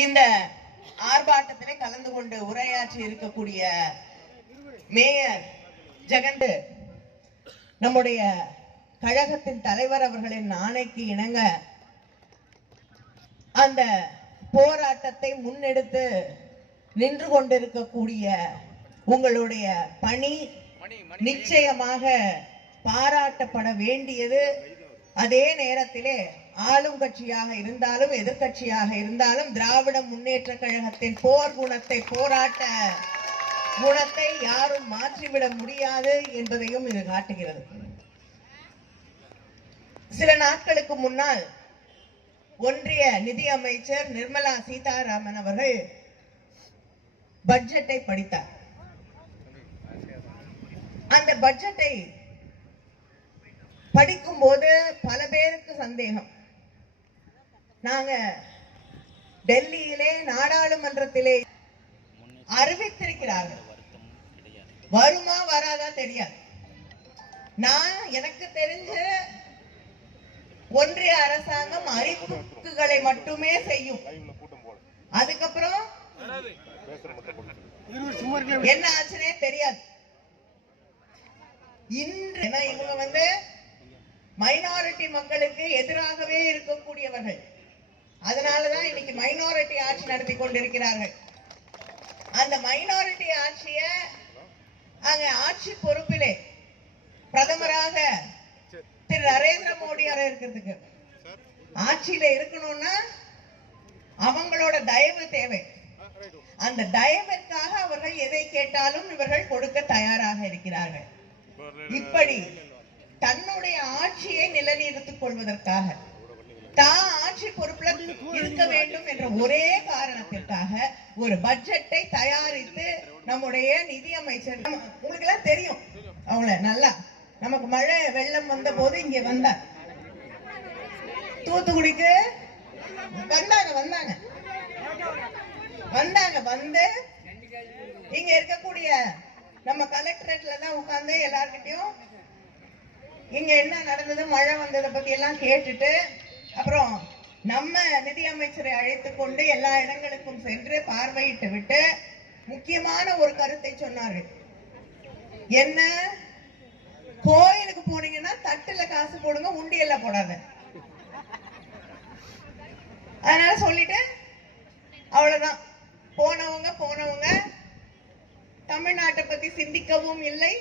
இந்த ஆர்ப்பாட்டத்திலே கலந்து கொண்டு உரையாற்றி இருக்கக்கூடிய மேயர் ஜெகன் நம்முடைய கழகத்தின் தலைவர் அவர்களின் ஆணைக்கு இணங்க அந்த போராட்டத்தை முன்னெடுத்து நின்று கொண்டிருக்கக்கூடிய உங்களுடைய பணி நிச்சயமாக பாராட்டப்பட வேண்டியது. அதே நேரத்திலே ஆளும் கட்சியாக இருந்தாலும் எதிர்கட்சியாக இருந்தாலும் திராவிட முன்னேற்ற கழகத்தின் போர் குணத்தை, போராட்ட குணத்தை யாரும் மாற்றிவிட முடியாது என்பதையும் இது காட்டுகிறது. சில நாட்களுக்கு முன்னால் ஒன்றிய நிதி அமைச்சர் நிர்மலா சீதாராமன் அவர்கள் பட்ஜெட்டை படித்தார். அந்த பட்ஜெட்டை படிக்கும் போது பல பேருக்கு சந்தேகம். நாங்க டெல்லியிலே நாடாளுமன்றத்திலே அறிவித்திருக்கிறார்கள், வருமா வராதா தெரியாது. நான் எனக்கு தெரிஞ்ச ஒன்றிய அரசாங்கம் அறிவிப்புகளை மட்டுமே செய்யும். அதுக்கப்புறம் என்ன ஆச்சுன்னே தெரியாது. இன்று இவங்க மைனாரிட்டி மக்களுக்கு எதிராகவே இருக்கக்கூடியவர்கள். அதனாலதான் இன்னைக்கு மைனாரிட்டி ஆட்சி நடத்தி கொண்டிருக்கிறார்கள். அந்த மைனாரிட்டி ஆட்சிய அங்க ஆட்சி பொறுப்பிலே பிரதமராக திரு நரேந்திர மோடி இருக்கிறதுக்கு ஆட்சியில இருக்கணும்னா அவங்களோட தயவு தேவை. அந்த தயவிற்காக அவர்கள் எதை கேட்டாலும் இவர்கள் கொடுக்க தயாராக இருக்கிறார்கள். இப்படி தன்னுடைய ஆட்சியை நிலைநிறுத்திக் கொள்வதற்காக, தான் ஆட்சி பொறுப்புல இருக்க வேண்டும் என்ற ஒரே காரணத்திற்காக ஒரு பட்ஜெட்டை தயாரித்து நம்முடைய நிதி அமைச்சர், உங்களுக்கு எல்லாம் தெரியும் அவங்கள நல்லா, நமக்கு மழை வெள்ளம் வந்த போது இங்க வந்தார், தூத்துக்குடிக்கு வந்தாங்க வந்து இங்க இருக்கக்கூடிய நம்ம கலெக்டரேட்ல எல்லாம் உட்கார்ந்து எல்லார்கிட்டையும் இங்க என்ன நடந்தது, மழை வந்ததை பத்தி எல்லாம் கேட்டுட்டு, அப்புறம் நம்ம நிதி அமைச்சரை அழைத்துக் கொண்டு எல்லா இடங்களுக்கும் சென்று பார்வையிட்டு விட்டு முக்கியமான ஒரு கருத்தை சொன்னார்கள். என்ன, கோயிலுக்கு போனீங்கன்னா தட்டுல காசு போடுங்க, உண்டியல்ல போடாத. அதனால சொல்லிட்டு அவ்வளவுதான். போனவங்க தமிழ்நாட்டை பத்தி சிந்திக்கவும் இல்லை,